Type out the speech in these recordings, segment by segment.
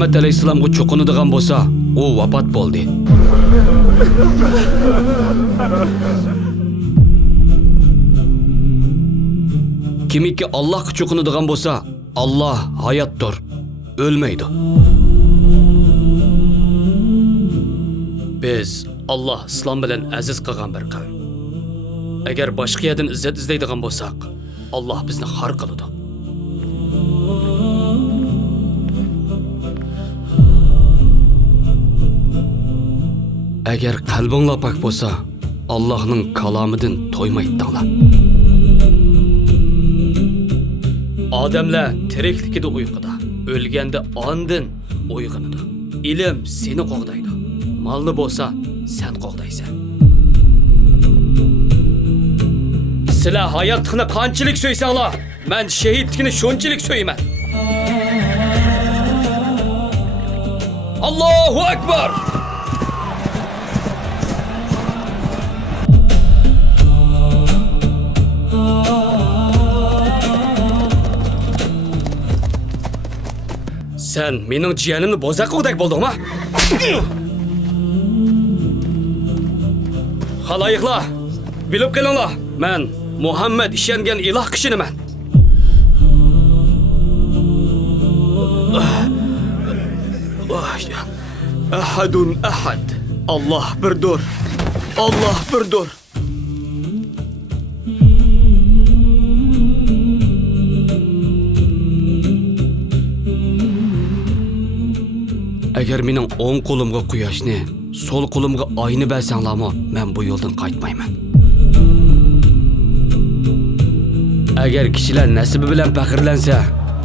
Muhammed Aleyhisselam'a çokunadigan bo'lsa, u vafot bo'ldi. Kimiki Allohga cho'qinadigan bo'lsa, Alloh hayotdir, o'lmaydi. Biz Alloh islom bilan aziz qilgan bir qavm. Agar boshqa yerdan izzat izlaydigan bo'lsak, Alloh bizni xor qiladi. Agar qalbinglar pok bo'lsa, Allohning kalomidan to'ymaydilar. Odamlar tirikligida uyquda, o'lganda ondan uyg'onadi. Ilm seni qo'g'daydi. Malni bo'lsa, sen qo'g'daysan. Sizlar hayotni qanchalik so'ysanglar, men shahidlikni shunchalik so'yman. Allohu akbar! Sen mening jiyanimni bozaqo'dak bo'ldingmi? Xaloyiqlar, bilib kelinglar. Men Muhammad ishongan iloh kishiniman. Ahadun ahad. Alloh birdir. Alloh birdir. Agar mening o'ng qo'limga quyoshni, so'l qo'limga oyni bersanglarmi, men bu yo'ldan qaytmayman. Agar kishilar nasibi bilan faxrlansa,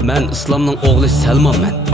men islomning o'g'li Salmonman.